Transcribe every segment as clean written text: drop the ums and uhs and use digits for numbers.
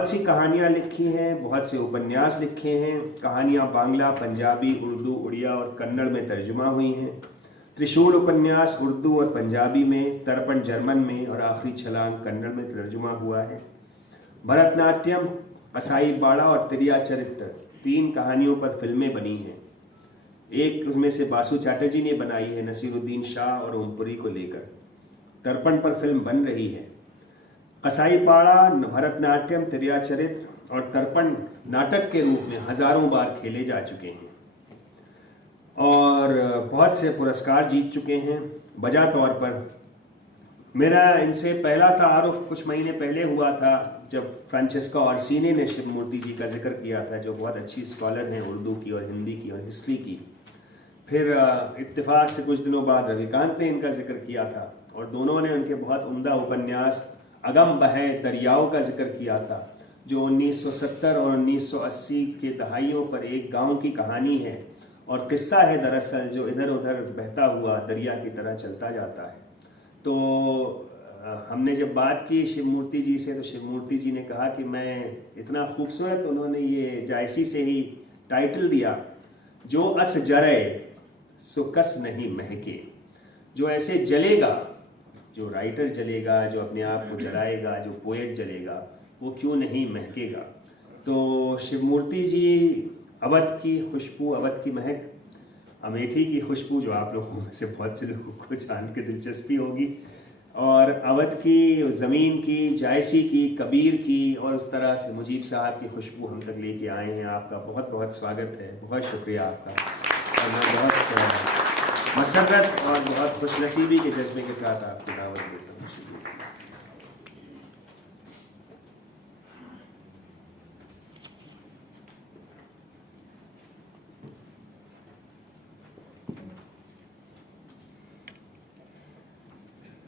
बहुत सी कहानियाँ लिखी हैं, बहुत से उपन्यास लिखे हैं। कहानियाँ बांग्ला, पंजाबी, उर्दू, उड़िया और कन्नड़ में तर्जुमा हुई हैं। त्रिशूल उपन्यास उर्दू और पंजाबी में, तर्पण जर्मन में और आखिरी छलांग कन्नड़ में तर्जुमा हुआ है। भरतनाट्यम, कसाई बाड़ा और त्रिया चरित्र 3 कहानियों पर फिल्में बनी हैं। एक उसमें से बासु चैटर्जी ने बनाई है नसीरुद्दीन शाह और ओमपुरी को लेकर। तर्पण पर फिल्म बन रही है। कसाई पाड़ा, भरतनाट्यम, त्रिया चरित्र और तर्पण नाटक के रूप में हजारों बार खेले जा चुके हैं और बहुत से पुरस्कार जीत चुके हैं। बजा तौर पर मेरा इनसे पहला तारुफ कुछ महीने पहले हुआ था, जब फ्रांचेस्का ऑर्सिनी ने शिवमूर्ति जी का जिक्र किया था, जो बहुत अच्छी स्कॉलर हैं उर्दू की और हिंदी की और हिस्ट्री की। फिर इत्तेफाक से कुछ दिनों बाद रविकांत ने इनका जिक्र किया था और दोनों ने उनके बहुत उम्दा उपन्यास अगम बहे दरियाओं का जिक्र किया था, जो 1970 और 1980 के दहाइयों पर एक गांव की कहानी है और किस्सा है दरअसल, जो इधर उधर बहता हुआ दरिया की तरह चलता जाता है। तो हमने जब बात की शिवमूर्ति जी से, तो शिवमूर्ति जी ने कहा कि मैं इतना खूबसूरत, उन्होंने ये जायसी से ही टाइटल दिया, जो अस जरे सो कस नहीं महके। जो ऐसे जलेगा, जो राइटर जलेगा, जो अपने आप को जलाएगा, जो पोएट जलेगा, वो क्यों नहीं महकेगा। तो शिवमूर्ति जी अवध की खुशबू, अवध की महक, अमेठी की खुशबू, जो आप लोगों में से बहुत से लोगों को जान के दिलचस्पी होगी, और अवध की ज़मीन की, जायसी की, कबीर की, और उस तरह से मुजीब साहब की खुशबू हम तक लेके आए हैं। आपका बहुत बहुत स्वागत है, बहुत शुक्रिया आपका। और मैं बहुत मसरत और बहुत खुशनसीबी के जज्बे के साथ आपकी दावत देता हूँ।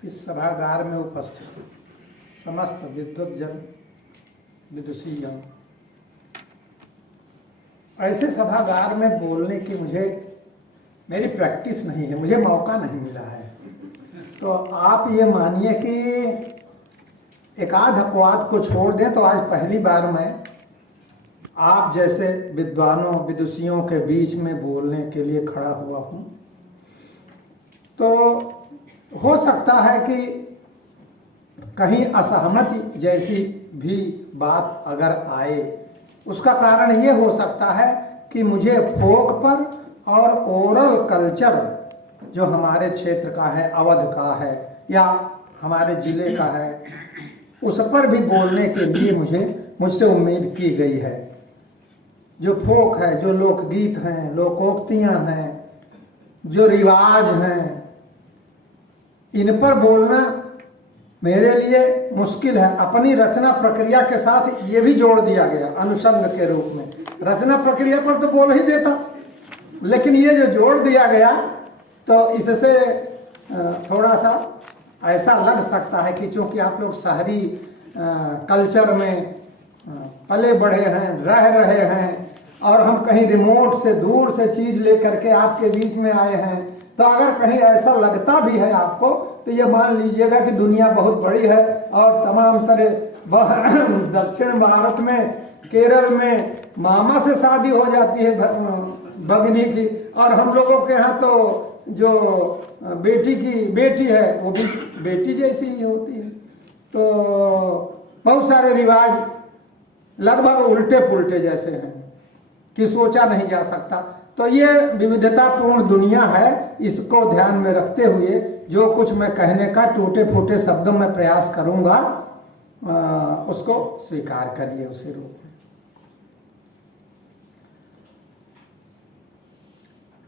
इस सभागार में उपस्थित समस्त विद्वद्जन, विदुषीजन, ऐसे सभागार में बोलने की मेरी प्रैक्टिस नहीं है, मुझे मौका नहीं मिला है। तो आप ये मानिए कि एक आध अपवाद को छोड़ दें तो आज पहली बार मैं आप जैसे विद्वानों, विदुषियों के बीच में बोलने के लिए खड़ा हुआ हूँ। तो हो सकता है कि कहीं असहमति जैसी भी बात अगर आए, उसका कारण ये हो सकता है कि मुझे फोक पर और ओरल कल्चर जो हमारे क्षेत्र का है, अवध का है या हमारे जिले का है, उस पर भी बोलने के लिए मुझसे उम्मीद की गई है। जो फोक है, जो लोकगीत हैं, लोकोक्तियाँ हैं, जो रिवाज हैं, इन पर बोलना मेरे लिए मुश्किल है। अपनी रचना प्रक्रिया के साथ ये भी जोड़ दिया गया अनुषंग के रूप में। रचना प्रक्रिया पर तो बोल ही देता, लेकिन ये जो जोड़ दिया गया, तो इससे थोड़ा सा ऐसा लग सकता है कि चूँकि आप लोग शहरी कल्चर में पले बढ़े हैं, रह रहे हैं, और हम कहीं रिमोट से, दूर से चीज़ लेकर के आपके बीच में आए हैं, तो अगर कहीं ऐसा लगता भी है आपको, तो ये मान लीजिएगा कि दुनिया बहुत बड़ी है और तमाम तरह दक्षिण भारत में, केरल में मामा से शादी हो जाती है भगनी की, और हम लोगों के यहाँ तो जो बेटी की बेटी है वो भी बेटी जैसी ही होती है। तो बहुत सारे रिवाज लगभग उल्टे पुल्टे जैसे हैं कि सोचा नहीं जा सकता। तो ये विविधतापूर्ण दुनिया है, इसको ध्यान में रखते हुए जो कुछ मैं कहने का टूटे फूटे शब्दों में प्रयास करूंगा, उसको स्वीकार करिए उसी रूप में।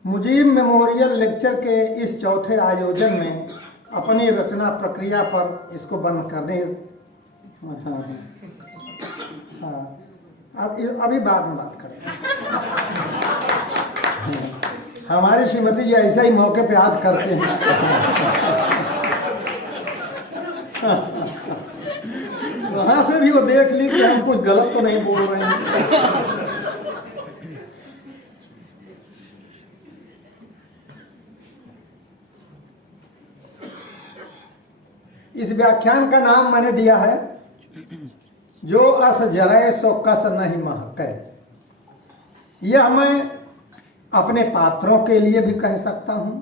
मुजीब मेमोरियल लेक्चर के इस चौथे आयोजन में अपनी रचना प्रक्रिया पर इसको बंद करने, अभी बाद में बात करें। हमारी श्रीमती जी ऐसा ही मौके पे याद करते हैं। वहां से भी वो देख ली कि हम कुछ गलत तो नहीं बोल रहे हैं। इस व्याख्यान का नाम मैंने दिया है जो अस जरै सो कस नहीं महकै। यह मैं अपने पात्रों के लिए भी कह सकता हूँ,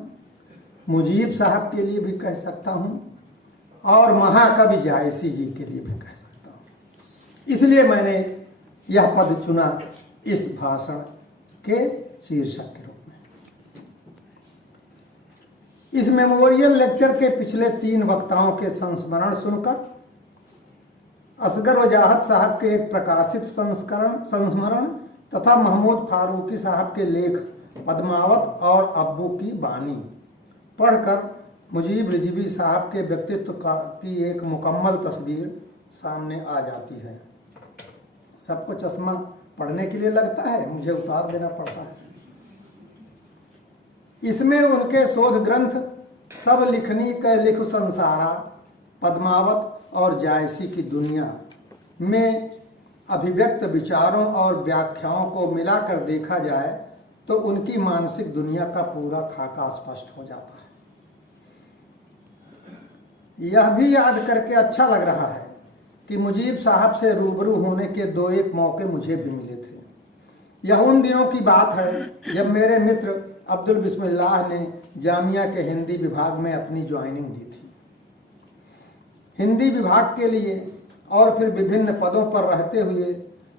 मुजीब साहब के लिए भी कह सकता हूँ और महाकवि जायसी जी के लिए भी कह सकता हूँ। इसलिए मैंने यह पद चुना इस भाषण के शीर्षक के रूप में। इस मेमोरियल लेक्चर के पिछले 3 वक्ताओं के संस्मरण सुनकर असगर वजाहत साहब के एक प्रकाशित संस्मरण तथा महमूद फारूकी साहब के लेख पद्मावत और अब्बू की बानी पढ़कर मुजीब रिजवी साहब के व्यक्तित्व की एक मुकम्मल तस्वीर सामने आ जाती है। सबको चश्मा पढ़ने के लिए लगता है, मुझे उतार देना पड़ता है। इसमें उनके शोध ग्रंथ सब लिखनी के लिख संसारा, पद्मावत और जायसी की दुनिया में अभिव्यक्त विचारों और व्याख्याओं को मिलाकर देखा जाए तो उनकी मानसिक दुनिया का पूरा खाका स्पष्ट हो जाता है। यह भी याद करके अच्छा लग रहा है कि मुजीब साहब से रूबरू होने के 2-1 मौके मुझे भी मिले थे। यह उन दिनों की बात है जब मेरे मित्र अब्दुल बिस्मिल्लाह ने जामिया के हिंदी विभाग में अपनी ज्वाइनिंग दी थी। हिंदी विभाग के लिए और फिर विभिन्न पदों पर रहते हुए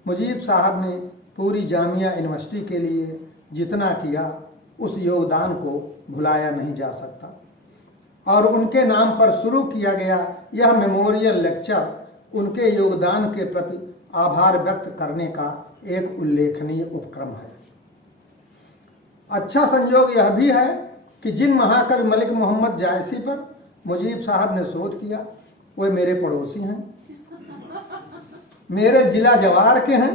मुजीब साहब ने पूरी जामिया यूनिवर्सिटी के लिए जितना किया उस योगदान को भुलाया नहीं जा सकता और उनके नाम पर शुरू किया गया यह मेमोरियल लेक्चर उनके योगदान के प्रति आभार व्यक्त करने का एक उल्लेखनीय उपक्रम है। अच्छा संयोग यह भी है कि जिन महाकवि मलिक मोहम्मद जायसी पर मुजीब साहब ने शोध किया वे मेरे पड़ोसी हैं, मेरे जिला जवार के हैं।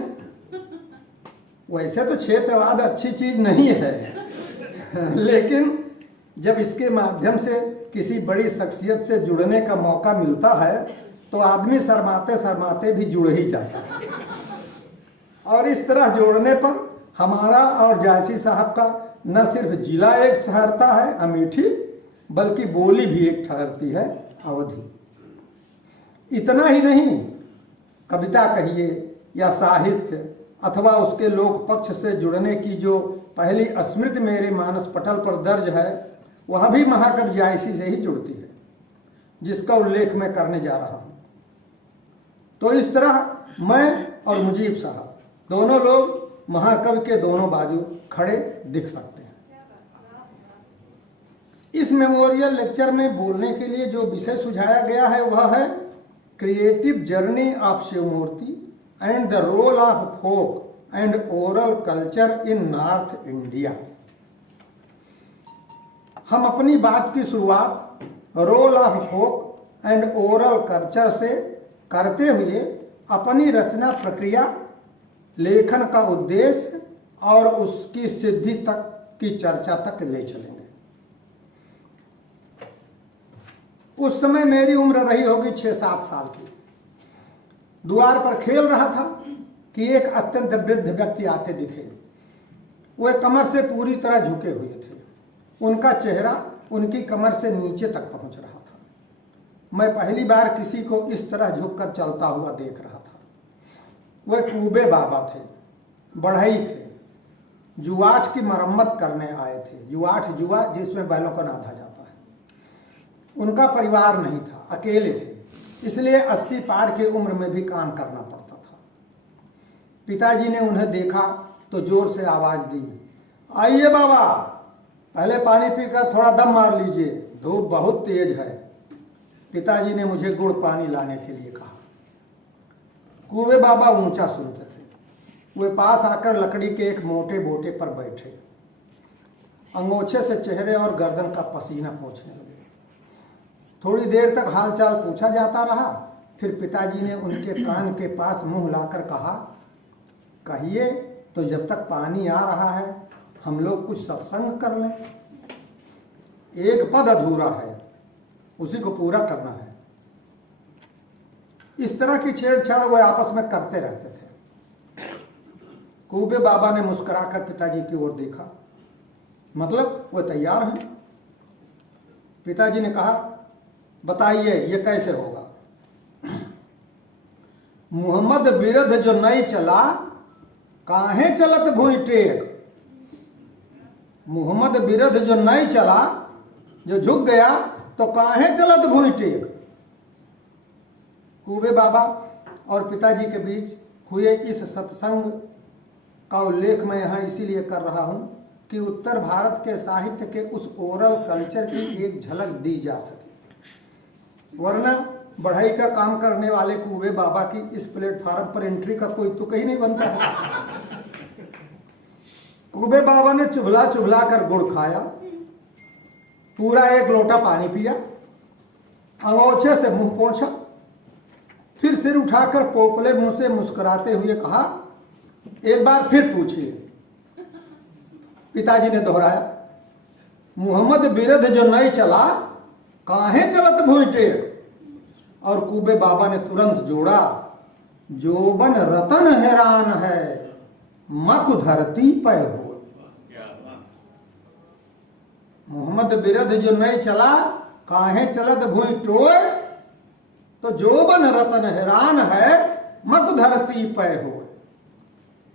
वैसे तो क्षेत्रवाद अच्छी चीज नहीं है, लेकिन जब इसके माध्यम से किसी बड़ी शख्सियत से जुड़ने का मौका मिलता है तो आदमी शर्माते शर्माते भी जुड़ ही जाता है। और इस तरह जोड़ने पर हमारा और जायसी साहब का न सिर्फ जिला एक ठहरता है अमेठी, बल्कि बोली भी एक ठहरती है अवधी। इतना ही नहीं, कविता कहिए या साहित्य अथवा उसके लोक पक्ष से जुड़ने की जो पहली स्मृति मेरे मानस पटल पर दर्ज है वह भी महाकवि जायसी से ही जुड़ती है, जिसका उल्लेख मैं करने जा रहा हूं। तो इस तरह मैं और मुजीब साहब दोनों लोग महाकवि के दोनों बाजू खड़े दिख सकते हैं। इस मेमोरियल लेक्चर में बोलने के लिए जो विषय सुझाया गया है वह है creative journey of Shivmurti and the role of folk and oral culture in north India. हम अपनी बात की शुरुआत role of folk and oral culture से करते हुए अपनी रचना प्रक्रिया, लेखन का उद्देश्य और उसकी सिद्धि तक की चर्चा तक ले चलेंगे। उस समय मेरी उम्र रही होगी 6-7 साल की। द्वार पर खेल रहा था कि एक अत्यंत वृद्ध व्यक्ति आते दिखे। वे कमर से पूरी तरह झुके हुए थे। उनका चेहरा उनकी कमर से नीचे तक पहुंच रहा था। मैं पहली बार किसी को इस तरह झुककर चलता हुआ देख रहा था। वे कूबे बाबा थे, बढ़ई थे, जुआठ की मरम्मत करने आए थे। जुआठ जुआ जिसमें बैलों को नाधा जाता है। उनका परिवार नहीं था, अकेले थे, इसलिए 80 पार की उम्र में भी काम करना पड़ता था। पिताजी ने उन्हें देखा तो जोर से आवाज दी, आइए बाबा, पहले पानी पीकर थोड़ा दम मार लीजिए, धूप बहुत तेज है। पिताजी ने मुझे गुड़ पानी लाने के लिए कहा। कुएं बाबा ऊंचा सुनते थे। वे पास आकर लकड़ी के एक मोटे बोटे पर बैठे, अंगोछे से चेहरे और गर्दन का पसीना पोंछने लगे। थोड़ी देर तक हालचाल पूछा जाता रहा। फिर पिताजी ने उनके कान के पास मुंह लाकर कहा, कहिए तो जब तक पानी आ रहा है हम लोग कुछ सत्संग कर लें। एक पद अधूरा है, उसी को पूरा करना है। इस तरह की छेड़छाड़ वे आपस में करते रहते थे। कूबे बाबा ने मुस्कुराकर पिताजी की ओर देखा, मतलब वो तैयार हैं। पिताजी ने कहा, बताइए ये कैसे होगा। मुहम्मद बिरध जो नहीं चला, काहे चलत भूमि टेक। मुहम्मद बिरध जो नहीं चला, जो झुक गया, तो काहे चलत भूमि टेक। कुबे बाबा और पिताजी के बीच हुए इस सत्संग का उल्लेख मैं यहाँ इसीलिए कर रहा हूँ कि उत्तर भारत के साहित्य के उस ओरल कल्चर की एक झलक दी जा सके। वरना बढ़ाई का काम करने वाले कुबे बाबा की इस प्लेटफार्म पर एंट्री का कोई तुक ही नहीं बनता है। कुबे बाबा ने चुभला चुभला कर गुड़ खाया, पूरा 1 लोटा पानी पिया, अंगोछे से मुंह पोंछा, फिर सिर उठाकर पोपले मुंह से मुस्कुराते हुए कहा, एक बार फिर पूछिए। पिताजी ने दोहराया, मुहम्मद बिरध जो नहीं चला, काहे चलत भूमि टेक। और कुबे बाबा ने तुरंत जोड़ा, जोबन रतन हैरान है, मक धरती पे हो। मोहम्मद बिरध जो नहीं चला, काहे चलत भूमि टोए, तो जोबन रतन हैरान है, मक धरती पे हो।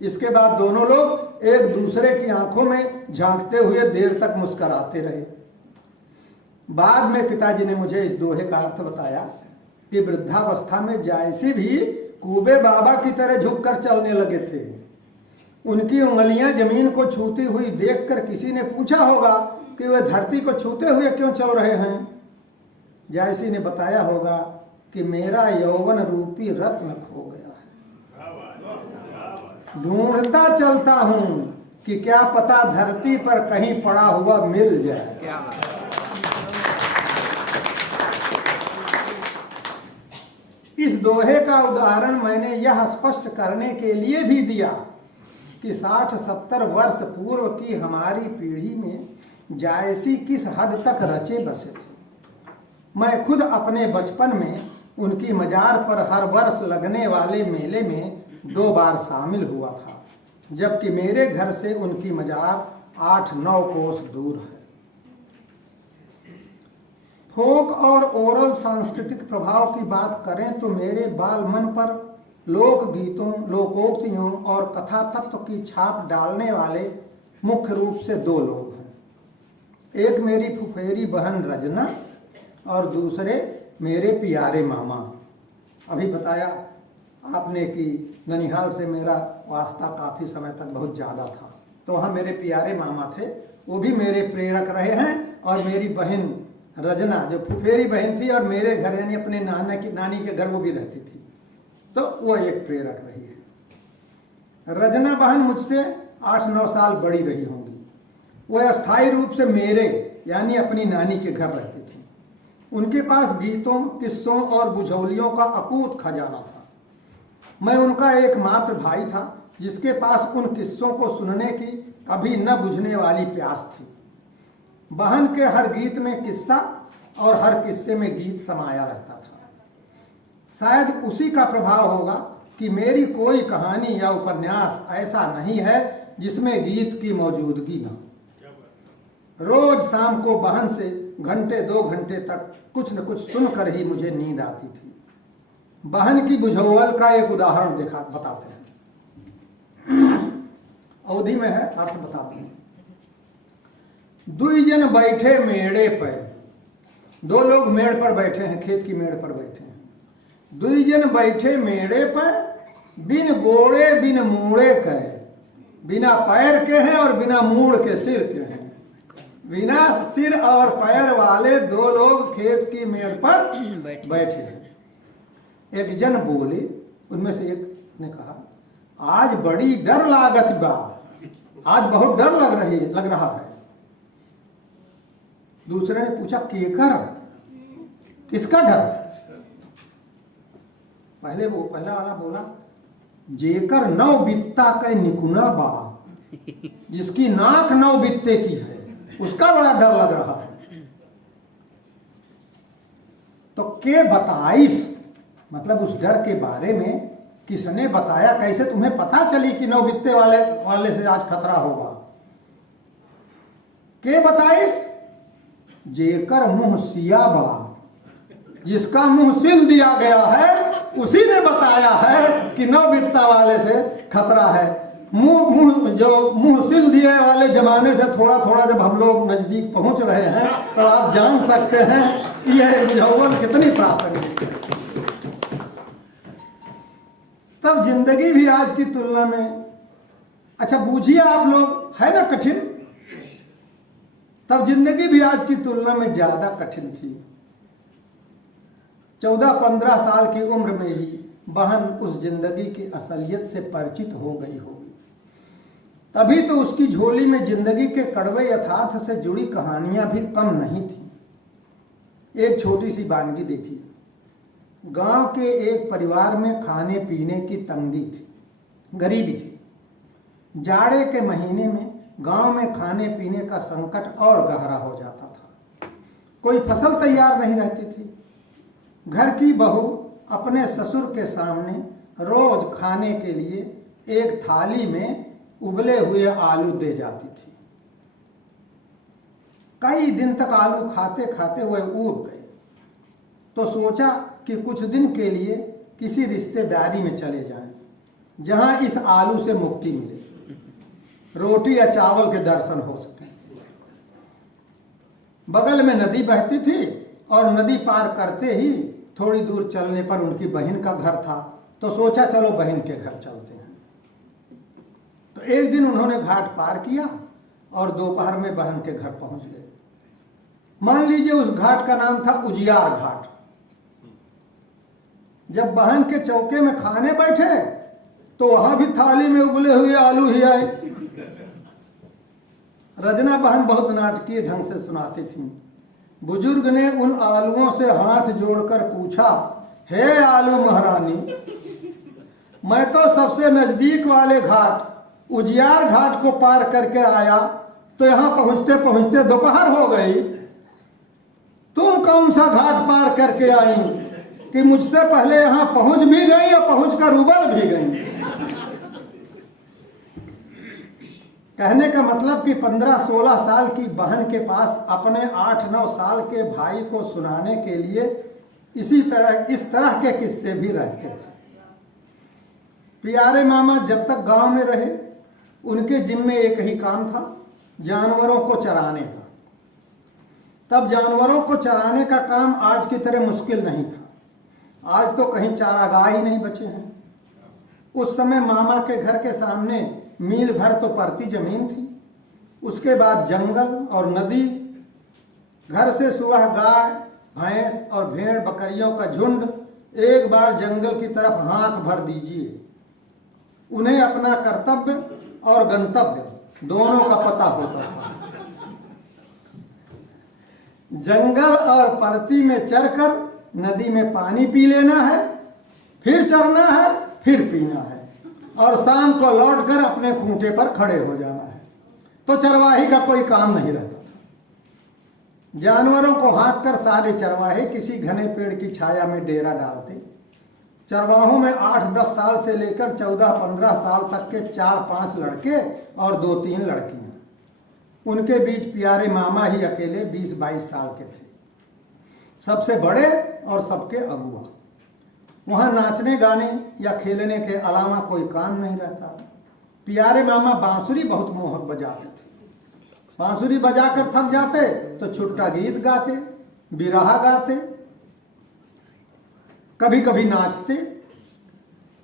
इसके बाद दोनों लोग एक दूसरे की आंखों में झांकते हुए देर तक मुस्कुराते रहे। बाद में पिताजी ने मुझे इस दोहे का अर्थ बताया कि वृद्धावस्था में जायसी भी कुबे बाबा की तरह झुककर चलने लगे थे। उनकी उंगलियां जमीन को छूती हुई देखकर किसी ने पूछा होगा कि वे धरती को छूते हुए क्यों चल रहे हैं। जायसी ने बताया होगा कि मेरा यौवन रूपी रत्न खो गया है, ढूंढता चलता हूं कि क्या पता धरती पर कहीं पड़ा हुआ मिल जाए। इस दोहे का उदाहरण मैंने यह स्पष्ट करने के लिए भी दिया कि 60-70 वर्ष पूर्व की हमारी पीढ़ी में जायसी किस हद तक रचे बसे थे। मैं खुद अपने बचपन में उनकी मजार पर हर वर्ष लगने वाले मेले में 2 बार शामिल हुआ था, जबकि मेरे घर से उनकी मजार 8-9 कोस दूर है। फोक और ओरल सांस्कृतिक प्रभाव की बात करें तो मेरे बालमन पर लोक गीतों, लोकोक्तियों और कथा तत्व की छाप डालने वाले मुख्य रूप से 2 लोग हैं। एक मेरी फुफेरी बहन रजना और दूसरे मेरे प्यारे मामा। अभी बताया आपने कि ननिहाल से मेरा वास्ता काफ़ी समय तक बहुत ज़्यादा था, तो वहाँ मेरे प्यारे मामा थे, वो भी मेरे प्रेरक रहे हैं। और मेरी बहन रजना जो फुफेरी बहन थी और मेरे घर यानी अपने नानी के घर वो भी रहती थी, तो वो एक प्रेरक रही है। रजना बहन मुझसे 8-9 साल बड़ी रही होंगी। वो अस्थायी रूप से मेरे यानी अपनी नानी के घर रहती थी। उनके पास गीतों, किस्सों और बुझौलियों का अकूत खजाना था। मैं उनका एकमात्र भाई था जिसके पास उन किस्सों को सुनने की कभी न बुझने वाली प्यास थी। बहन के हर गीत में किस्सा और हर किस्से में गीत समाया रहता था। शायद उसी का प्रभाव होगा कि मेरी कोई कहानी या उपन्यास ऐसा नहीं है जिसमें गीत की मौजूदगी न। रोज शाम को बहन से घंटे 2 घंटे तक कुछ न कुछ सुनकर ही मुझे नींद आती थी। बहन की बुझौल का एक उदाहरण बताते हैं। अवधि में है, अर्थ बताते हैं। 2 जन बैठे मेड़े पर, 2 लोग मेड़ पर बैठे हैं, खेत की मेड़ पर बैठे हैं। 2 जन बैठे मेड़े पर, बिन गोड़े बिन मूड़े के, बिना पैर के हैं और बिना मूड़ के सिर के हैं। बिना सिर और पैर वाले 2 लोग खेत की मेड़ पर बैठे हैं। एक जन बोले, उनमें से एक ने कहा, आज बड़ी डर लागत बा, आज बहुत डर लग रहा है। दूसरे ने पूछा, केकर, किसका डर? पहला वाला बोला, जेकर 9 बित्ता के निकुना बा, जिसकी नाक 9 बित्ते की है, उसका बड़ा डर लग रहा है। तो के बताइस, मतलब उस डर के बारे में किसने बताया, कैसे तुम्हें पता चली कि 9 बित्ते वाले से आज खतरा होगा? के बताइस, जेकर मुंह सिया बा, जिसका मुंह सिल दिया गया है, उसी ने बताया है कि नववित्ता वाले से खतरा है। मुंह सिल दिए वाले जमाने से थोड़ा थोड़ा जब हम लोग नजदीक पहुंच रहे हैं तो आप जान सकते हैं कि यह यौवन कितनी प्रासंगिक है। तब जिंदगी भी आज की तुलना में, अच्छा बूझिए आप लोग, है ना कठिन? तब जिंदगी भी आज की तुलना में ज्यादा कठिन थी। 14-15 साल की उम्र में ही बहन उस जिंदगी की असलियत से परिचित हो गई होगी। तभी तो उसकी झोली में जिंदगी के कड़वे यथार्थ से जुड़ी कहानियां भी कम नहीं थी। एक छोटी सी वानगी देखिए। गांव के एक परिवार में खाने पीने की तंगी थी, गरीबी थी। जाड़े के महीने में गांव में खाने पीने का संकट और गहरा हो जाता था। कोई फसल तैयार नहीं रहती थी। घर की बहू अपने ससुर के सामने रोज खाने के लिए एक थाली में उबले हुए आलू दे जाती थी। कई दिन तक आलू खाते खाते वह ऊब गए, तो सोचा कि कुछ दिन के लिए किसी रिश्तेदारी में चले जाएं, जहां इस आलू से मुक्ति मिले, रोटी या चावल के दर्शन हो सके। बगल में नदी बहती थी और नदी पार करते ही थोड़ी दूर चलने पर उनकी बहन का घर था, तो सोचा चलो बहन के घर चलते हैं। तो एक दिन उन्होंने घाट पार किया और दोपहर में बहन के घर पहुंच गए। मान लीजिए उस घाट का नाम था उजियार घाट। जब बहन के चौके में खाने बैठे तो वहां भी थाली में उबले हुए आलू ही आए। रजना बहन बहुत नाटकीय ढंग से सुनाती थी। बुजुर्ग ने उन आलुओं से हाथ जोड़कर पूछा, हे आलू महारानी, मैं तो सबसे नजदीक वाले घाट उजियार घाट को पार करके आया, तो यहां पहुंचते पहुंचते दोपहर हो गई। तुम कौन सा घाट पार करके आई कि मुझसे पहले यहां पहुंच भी गई और पहुंचकर उबल भी गई? कहने का मतलब कि 15-16 साल की बहन के पास अपने 8-9 साल के भाई को सुनाने के लिए इस तरह के किस्से भी रहते थे। प्यारे मामा जब तक गांव में रहे उनके जिम्मे एक ही काम था, जानवरों को चराने का। तब जानवरों को चराने का काम आज की तरह मुश्किल नहीं था। आज तो कहीं चारागाह ही नहीं बचे हैं। उस समय मामा के घर के सामने मील भर तो परती जमीन थी, उसके बाद जंगल और नदी। घर से सुबह गाय, भैंस और भेड़ बकरियों का झुंड एक बार जंगल की तरफ हाँक भर दीजिए, उन्हें अपना कर्तव्य और गंतव्य दोनों का पता होता था। जंगल और परती में चरकर नदी में पानी पी लेना है, फिर चरना है, फिर पीना है, और शाम को लौटकर अपने खूंटे पर खड़े हो जाना है। तो चरवाही का कोई काम नहीं रहता था। जानवरों को हाँक कर सारे चरवाहे किसी घने पेड़ की छाया में डेरा डालते। चरवाहों में 8-10 साल से लेकर 14-15 साल तक के 4-5 लड़के और 2-3 लड़कियां। उनके बीच प्यारे मामा ही अकेले 20-22 साल के थे, सबसे बड़े और सबके अगुआ। वहां नाचने गाने या खेलने के अलावा कोई काम नहीं रहता। प्यारे मामा बांसुरी बहुत मोहक बजाते थे। बांसुरी बजाकर थक जाते तो छुट्टा गीत गाते, बिरहा गाते, कभी कभी नाचते।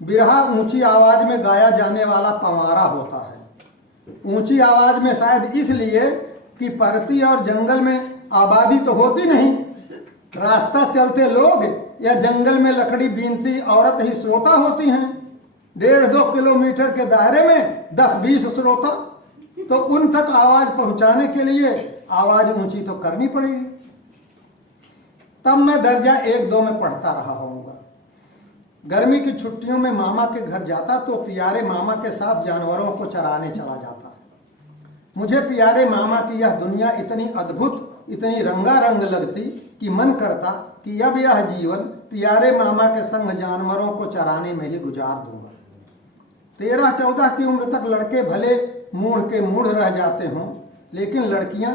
बिरहा ऊंची आवाज में गाया जाने वाला पंवारा होता है। ऊंची आवाज में शायद इसलिए कि परती और जंगल में आबादी तो होती नहीं, रास्ता चलते लोग या जंगल में लकड़ी बीनती औरत ही श्रोता होती हैं। 1.5-2 किलोमीटर के दायरे में 10-20 श्रोता, तो उन तक आवाज पहुंचाने के लिए आवाज ऊंची तो करनी पड़ेगी। तब मैं दर्जा 1-2 में पढ़ता रहा होऊंगा। गर्मी की छुट्टियों में मामा के घर जाता तो प्यारे मामा के साथ जानवरों को चराने चला जाता। मुझे प्यारे मामा की यह दुनिया इतनी अद्भुत, इतनी रंगारंग लगती कि मन करता कि अब यह जीवन प्यारे मामा के संग जानवरों को चराने में ही गुजार दूंगा। 13-14 की उम्र तक लड़के भले मूढ़ के मूढ़ रह जाते हों, लेकिन लड़कियां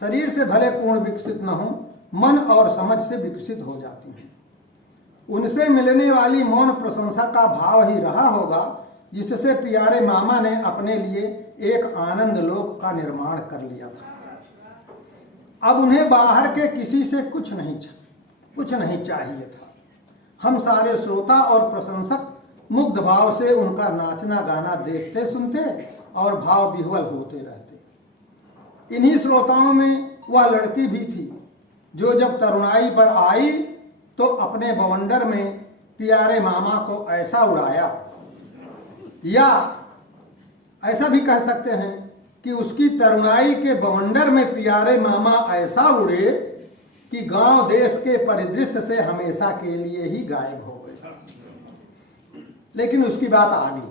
शरीर से भले पूर्ण विकसित न हों, मन और समझ से विकसित हो जाती हैं। उनसे मिलने वाली मौन प्रशंसा का भाव ही रहा होगा जिससे प्यारे मामा ने अपने लिए एक आनंद लोक का निर्माण कर लिया था। अब उन्हें बाहर के किसी से कुछ नहीं चाहिए था। हम सारे श्रोता और प्रशंसक मुग्ध भाव से उनका नाचना गाना देखते सुनते और भाव विह्वल होते रहते। इन्हीं श्रोताओं में वह लड़की भी थी जो जब तरुणाई पर आई तो अपने बवंडर में प्यारे मामा को ऐसा उड़ाया, या ऐसा भी कह सकते हैं कि उसकी तरुणाई के बवंडर में प्यारे मामा ऐसा उड़े कि गांव देश के परिदृश्य से हमेशा के लिए ही गायब हो गए। लेकिन उसकी बात आगे।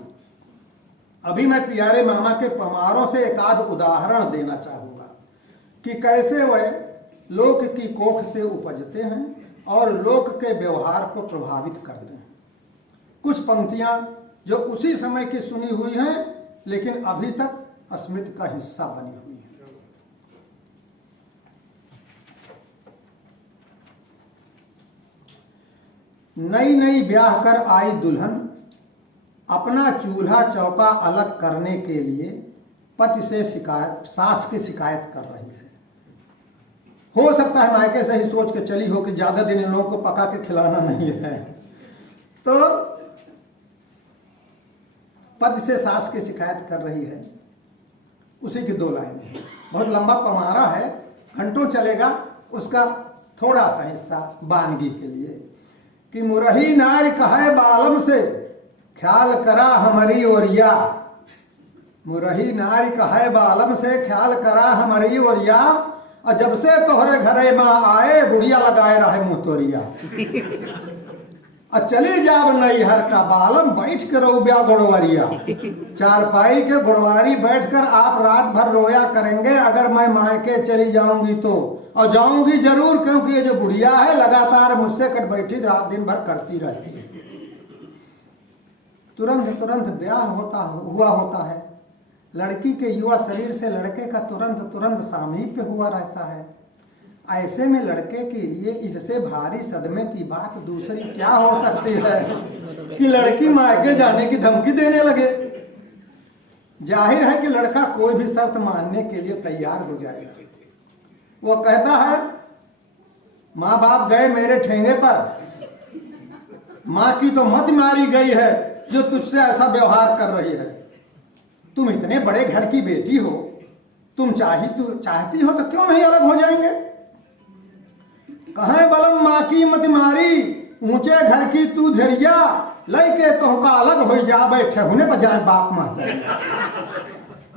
अभी मैं प्यारे मामा के पमारों से एक आध उदाहरण देना चाहूंगा कि कैसे वह लोक की कोख से उपजते हैं और लोक के व्यवहार को प्रभावित करते हैं। कुछ पंक्तियां जो उसी समय की सुनी हुई हैं लेकिन अभी तक स्मृति का हिस्सा बनी हुई है। नई नई ब्याह कर आई दुल्हन अपना चूल्हा चौका अलग करने के लिए पति से सास की शिकायत कर रही है। हो सकता है मायके से ही सोच के चली हो कि ज्यादा दिन इन लोगों को पका के खिलाना नहीं है, तो पति से सास की शिकायत कर रही है। उसी की दो लाइनें, बहुत लंबा पमारा है, घंटों चलेगा। उसका थोड़ा सा हिस्सा बानगी के लिए कि मुरही नार कहे बालम से ख्याल करा हमारी ओरिया। मुरही नार कहे बालम से ख्याल करा हमारी ओरिया, और जब से तोहरे घरे में आए बुढ़िया लगाए रहे मुतोरिया। और चली जाब नैहर का बालम बैठ के रोब्या गुड़वरिया। चारपाई के गुड़वारी बैठकर आप रात भर रोया करेंगे अगर मैं मायके चली जाऊंगी तो, और जाऊंगी जरूर, क्योंकि ये जो बुढ़िया है लगातार मुझसे कट बैठी रात दिन भर करती रहती है। तुरंत तुरंत ब्याह हुआ होता है। लड़की के युवा शरीर से लड़के का तुरंत तुरंत सामीप्य हुआ रहता है। ऐसे में लड़के के लिए इससे भारी सदमे की बात दूसरी क्या हो सकती है कि लड़की मायके जाने की धमकी देने लगे। जाहिर है कि लड़का कोई भी शर्त मानने के लिए तैयार हो जाएगा। वो कहता है, माँ बाप गए मेरे ठेंगे पर, माँ की तो मत मारी गई है जो तुझसे ऐसा व्यवहार कर रही है। तुम इतने बड़े घर की बेटी हो, तुम चाहती हो तो क्यों नहीं अलग हो जाएंगे। कहे बलम माँ की मत मारी, ऊंचे घर की तू धैर्या, लैके तोहका अलग हो जा बैठे होने पर जाए बाप महतारी।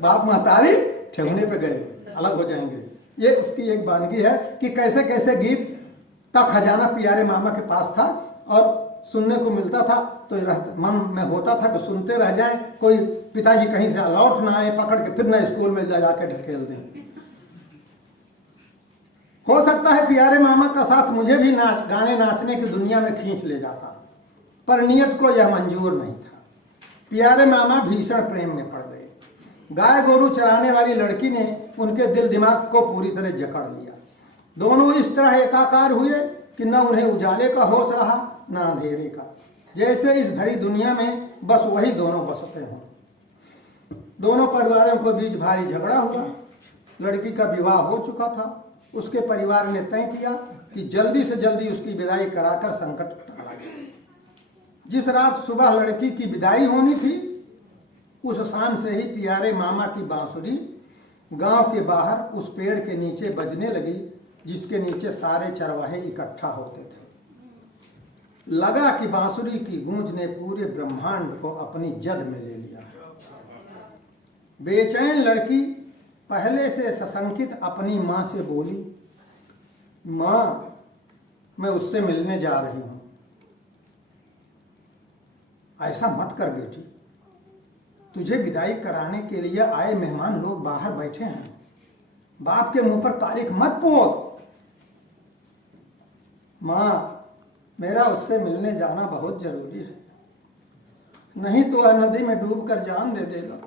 बाप महतारी ठेहुने पे गए, अलग हो जाएंगे। ये उसकी एक वानगी है कि कैसे कैसे गीत का खजाना प्यारे मामा के पास था और सुनने को मिलता था तो मन में होता था कि सुनते रह जाए, कोई पिताजी कहीं से लौट ना आए पकड़ के फिर ना स्कूल में जाके ढकेल दें। हो सकता है प्यारे मामा का साथ मुझे भी गाने नाचने की दुनिया में खींच ले जाता, पर नियत को यह मंजूर नहीं था। प्यारे मामा भीषण प्रेम में पड़ गए। गाय गोरू चराने वाली लड़की ने उनके दिल दिमाग को पूरी तरह जकड़ लिया। दोनों इस तरह एकाकार हुए कि न उन्हें उजाले का होश रहा न अंधेरे का, जैसे इस भरी दुनिया में बस वही दोनों बसते हों। दोनों परिवारों के बीच भारी झगड़ा हुआ। लड़की का विवाह हो चुका था। उसके परिवार ने तय किया कि जल्दी से जल्दी उसकी विदाई कराकर संकट टाला जाए। जिस रात सुबह लड़की की विदाई होनी थी उस शाम से ही प्यारे मामा की बांसुरी गांव के बाहर उस पेड़ के नीचे बजने लगी जिसके नीचे सारे चरवाहे इकट्ठा होते थे। लगा कि बांसुरी की गूंज ने पूरे ब्रह्मांड को अपनी जद में ले लिया। बेचैन लड़की पहले से सशंकित अपनी माँ से बोली, माँ मैं उससे मिलने जा रही हूं। ऐसा मत कर बेटी, तुझे विदाई कराने के लिए आए मेहमान लोग बाहर बैठे हैं। बाप के मुंह पर तारीख मत पोत। माँ मेरा उससे मिलने जाना बहुत जरूरी है, नहीं तो वह नदी में डूबकर जान दे देगा।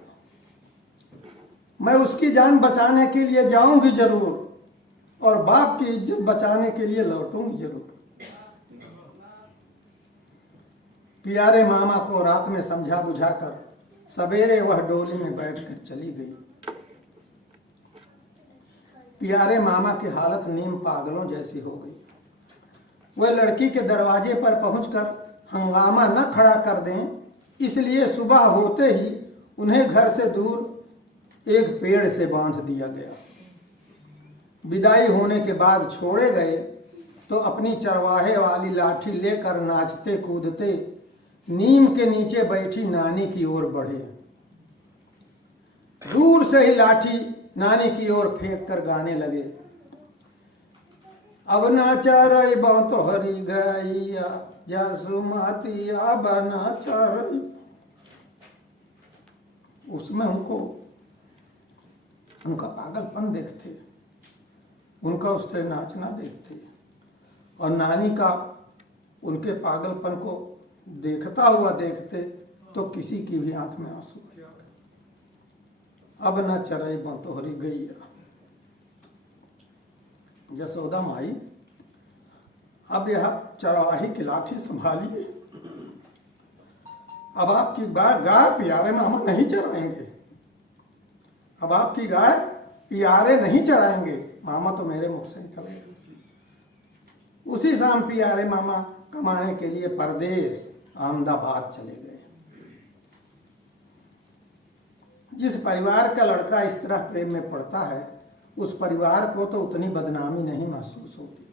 मैं उसकी जान बचाने के लिए जाऊंगी जरूर और बाप की इज्जत बचाने के लिए लौटूंगी जरूर। प्यारे मामा को रात में समझा बुझाकर सवेरे वह डोली में बैठकर चली गई। प्यारे मामा की हालत नीम पागलों जैसी हो गई। वह लड़की के दरवाजे पर पहुंचकर हंगामा न खड़ा कर दें, इसलिए सुबह होते ही उन्हें घर से दूर एक पेड़ से बांध दिया गया। विदाई होने के बाद छोड़े गए तो अपनी चरवाहे वाली लाठी लेकर नाचते कूदते नीम के नीचे बैठी नानी की ओर बढ़े। दूर से ही लाठी नानी की ओर फेंक कर गाने लगे, अब ना चरई तोहरी गैया जसुमती अब ना चरई। उसमें उनका पागलपन देखते, उनका उस तरह नाचना देखते, और नानी का उनके पागलपन को देखता हुआ देखते तो किसी की भी आंख में आंसू आ जाते। अब न चराई तोहरी गैया। यशोदा माई, अब यह चरवाही की लाठी संभालिए। अब आपकी गाय प्यारे मामा नहीं चराएंगे, अब आपकी गाय प्यारे नहीं चराएंगे, मामा तो मेरे मुख से निकल गए। उसी शाम प्यारे मामा कमाने के लिए परदेश अहमदाबाद चले गए। जिस परिवार का लड़का इस तरह प्रेम में पड़ता है उस परिवार को तो उतनी बदनामी नहीं महसूस होती,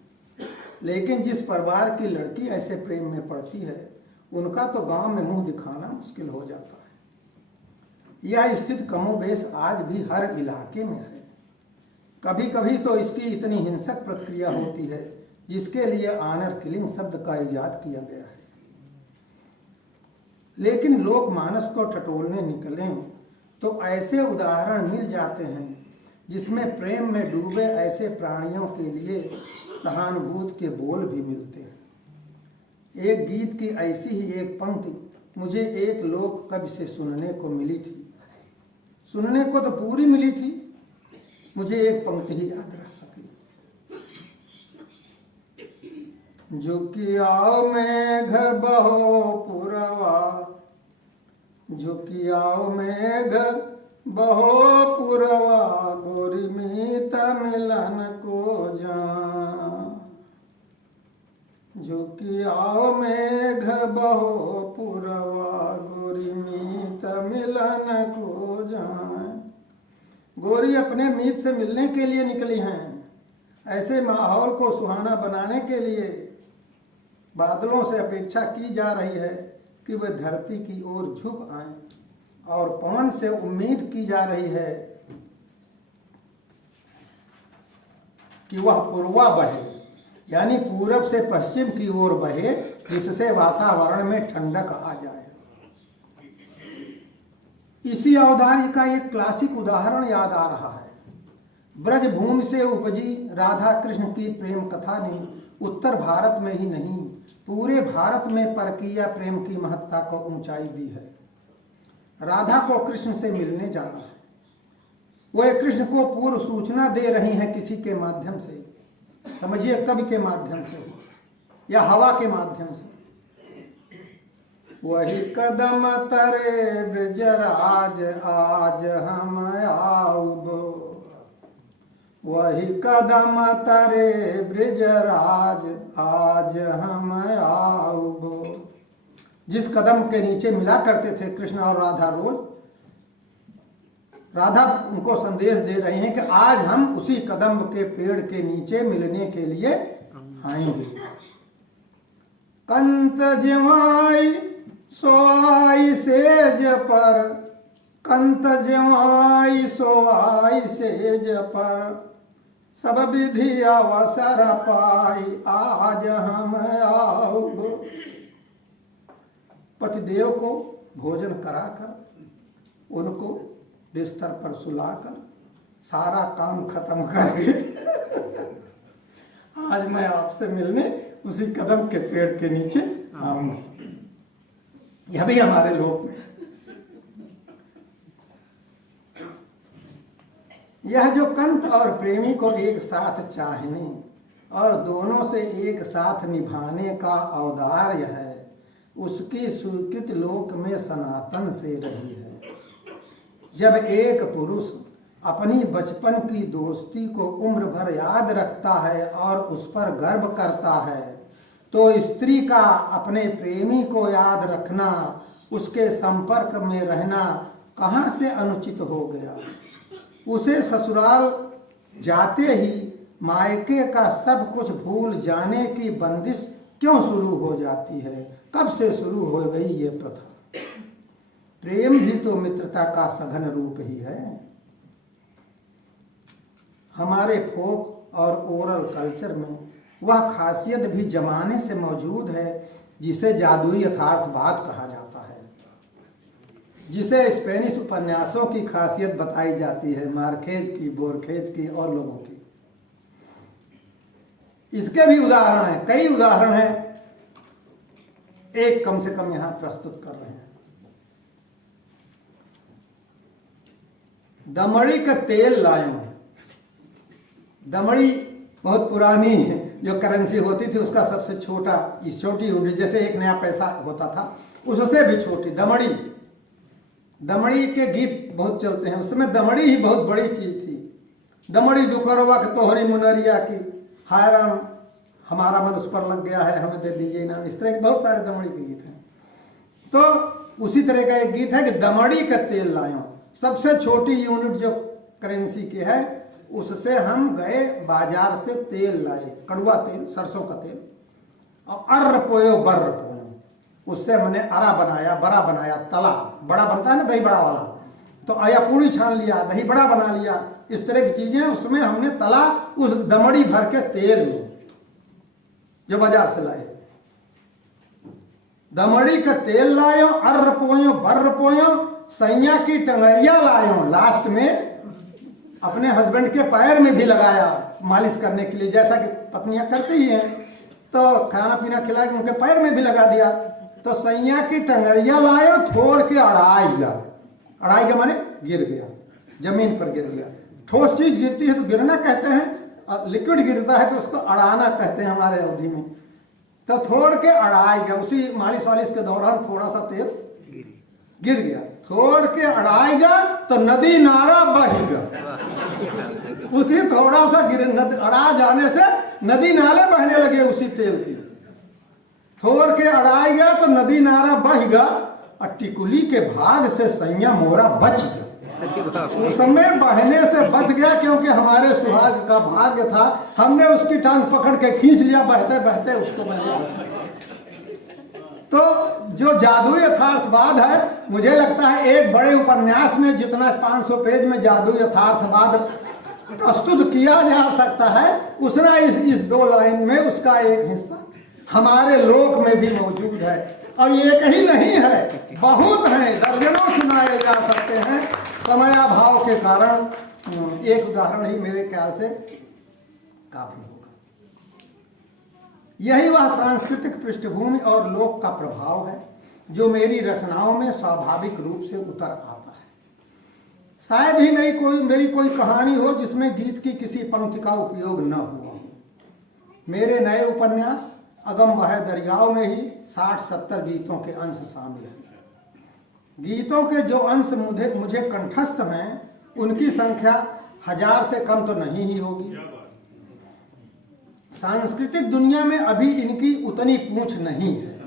लेकिन जिस परिवार की लड़की ऐसे प्रेम में पड़ती है उनका तो गांव में मुंह दिखाना मुश्किल हो जाता है। यह स्थिति कमोबेश आज भी हर इलाके में है। कभी कभी तो इसकी इतनी हिंसक प्रतिक्रिया होती है जिसके लिए ऑनर किलिंग शब्द का इजाद किया गया है। लेकिन लोक मानस को टटोलने निकले तो ऐसे उदाहरण मिल जाते हैं जिसमें प्रेम में डूबे ऐसे प्राणियों के लिए सहानुभूति के बोल भी मिलते हैं। एक गीत की ऐसी ही एक पंक्ति मुझे एक लोक कवि से सुनने को मिली थी। सुनने को तो पूरी मिली थी, मुझे एक पंक्ति ही याद रह सकी। जो कि आओ मेघ बहो पुरवा, जो कि आओ मेघ बहो पुरवा, गोरी मीत मिलन को जान। जो कि आओ मेघ बहो पुरवा, गोरी मीत मिलन को जान। गोरी अपने मीत से मिलने के लिए निकली हैं। ऐसे माहौल को सुहाना बनाने के लिए बादलों से अपेक्षा की जा रही है कि वे धरती की ओर झुक आएं, और पवन से उम्मीद की जा रही है कि वह पूर्वा बहे, यानी पूरब से पश्चिम की ओर बहे, जिससे वातावरण में ठंडक आ जाए। इसी औदार्य का एक क्लासिक उदाहरण याद आ रहा है। ब्रजभूमि से उपजी राधा कृष्ण की प्रेम कथा ने उत्तर भारत में ही नहीं पूरे भारत में परकीय प्रेम की महत्ता को ऊंचाई दी है। राधा को कृष्ण से मिलने जाना है, वह कृष्ण को पूर्व सूचना दे रही हैं किसी के माध्यम से, समझिए कवि के माध्यम से या हवा के माध्यम से। वही कदम तरे ब्रजराज आज हम आऊबो, वही कदम तरे ब्रजराज आज हम आऊबो। जिस कदम के नीचे मिला करते थे कृष्ण और राधा रोज, राधा उनको संदेश दे रहे हैं कि आज हम उसी कदम के पेड़ के नीचे मिलने के लिए आएंगे। कंत जवाई सोआई सेज पर, कंत जवाई सोआई सेज पर, सब विधि अवसर पाई आज हम आऊबो। पतिदेव को भोजन कराकर उनको बिस्तर पर सुलाकर सारा काम खत्म करके आज मैं आपसे मिलने उसी कदम के पेड़ के नीचे आऊंगी। यह भी हमारे लोग में यह जो कंत और प्रेमी को एक साथ चाहने और दोनों से एक साथ निभाने का औदार्य है, उसकी स्वीकृति लोक में सनातन से रही है। जब एक पुरुष अपनी बचपन की दोस्ती को उम्र भर याद रखता है और उस पर गर्व करता है, तो स्त्री का अपने प्रेमी को याद रखना, उसके संपर्क में रहना कहाँ से अनुचित हो गया। उसे ससुराल जाते ही मायके का सब कुछ भूल जाने की बंदिश क्यों शुरू हो जाती है? कब से शुरू हो गई ये प्रथा? प्रेम भी तो मित्रता का सघन रूप ही है। हमारे फोक और ओरल कल्चर में वह खासियत भी जमाने से मौजूद है जिसे जादुई यथार्थवाद कहा जाता है, जिसे स्पेनिश उपन्यासों की खासियत बताई जाती है, मार्केज की, बोरखेज की और लोगों की। इसके भी उदाहरण हैं, कई उदाहरण हैं, एक कम से कम यहां प्रस्तुत कर रहे हैं। दमड़ी का तेल लायो। दमड़ी बहुत पुरानी जो करेंसी होती थी उसका सबसे छोटा, इस छोटी यूनिट जैसे एक नया पैसा होता था उससे भी छोटी दमड़ी। दमड़ी के गीत बहुत चलते हैं, उसमें दमड़ी ही बहुत बड़ी चीज थी। दमड़ी दुकरवा के तोहरी मुनरिया की, हाय राम हमारा मन उस पर लग गया है, हमें दे दीजिए नाम। इस तरह के बहुत सारे दमड़ी के गीत हैं। तो उसी तरह का एक गीत है कि दमड़ी का तेल लायो। सबसे छोटी यूनिट जो करेंसी की है उससे हम गए बाजार से तेल लाए, कड़वा तेल, सरसों का तेल, और अर्र पोयो बर्र पोयो, उससे हमने अरा बनाया, बड़ा बनाया, तला, बड़ा बनता है ना दही बड़ा वाला, तो आया पूड़ी छान लिया, दही बड़ा बना लिया, इस तरह की चीजें उसमें हमने तला उस दमड़ी भर के तेल में जो बाजार से लाए। दमड़ी का तेल लायो, अर्र पोयो बर्र पोयो, सैया की टंगड़िया लायो। लास्ट में अपने हस्बैंड के पैर में भी लगाया मालिश करने के लिए, जैसा कि पत्नियां करती ही हैं, तो खाना पीना खिला के उनके पैर में भी लगा दिया। तो सैया की टंगड़िया लायो, थोड़ के अड़ाएगा। अड़ाएगा माने गिर गया, जमीन पर गिर गया। ठोस चीज गिरती है तो गिरना कहते हैं, लिक्विड गिरता है तो उसको अड़ाना कहते हैं हमारे अवधि में। तो थोड़ के अड़ाएगा, उसी मालिश वालिश के दौरान थोड़ा सा तेल गिर गया, थोड़ के अड़ाएगा तो नदी नारा बहेगा। उसी थोड़ा सा अड़ा जाने से नदी नाले बहने लगे उसी तेल की। थोड़ के अड़ाएगा तो नदी नारा बहेगा, और टिकुली के भाग से सैया मोरा बच गया। उस समय बहने से बच गया क्योंकि हमारे सुहाग का भाग्य था, हमने उसकी टांग पकड़ के खींच लिया, बहते बहते उसको बहने बच गया। तो जो जादुई यथार्थवाद है, मुझे लगता है एक बड़े उपन्यास में जितना 500 पेज में जादुई यथार्थवाद प्रस्तुत किया जा सकता है, उसना इस 2 लाइन में उसका एक हिस्सा हमारे लोक में भी मौजूद है। और एक ही नहीं है, बहुत हैं, दर्जनों सुनाए जा सकते हैं। समयाभाव के कारण एक उदाहरण ही मेरे ख्याल से काफी होगा। यही वह सांस्कृतिक पृष्ठभूमि और लोक का प्रभाव है जो मेरी रचनाओं में स्वाभाविक रूप से उतर आता है। शायद ही नहीं मेरी कोई कहानी हो जिसमें गीत की किसी पंक्ति का उपयोग न हुआ हो। मेरे नए उपन्यास अगम बह दरियाओं में ही 60-70 गीतों के अंश शामिल हैं। गीतों के जो अंश मुझे कंठस्थ हैं उनकी संख्या 1000 से कम तो नहीं ही होगी। सांस्कृतिक दुनिया में अभी इनकी उतनी पूंछ नहीं है।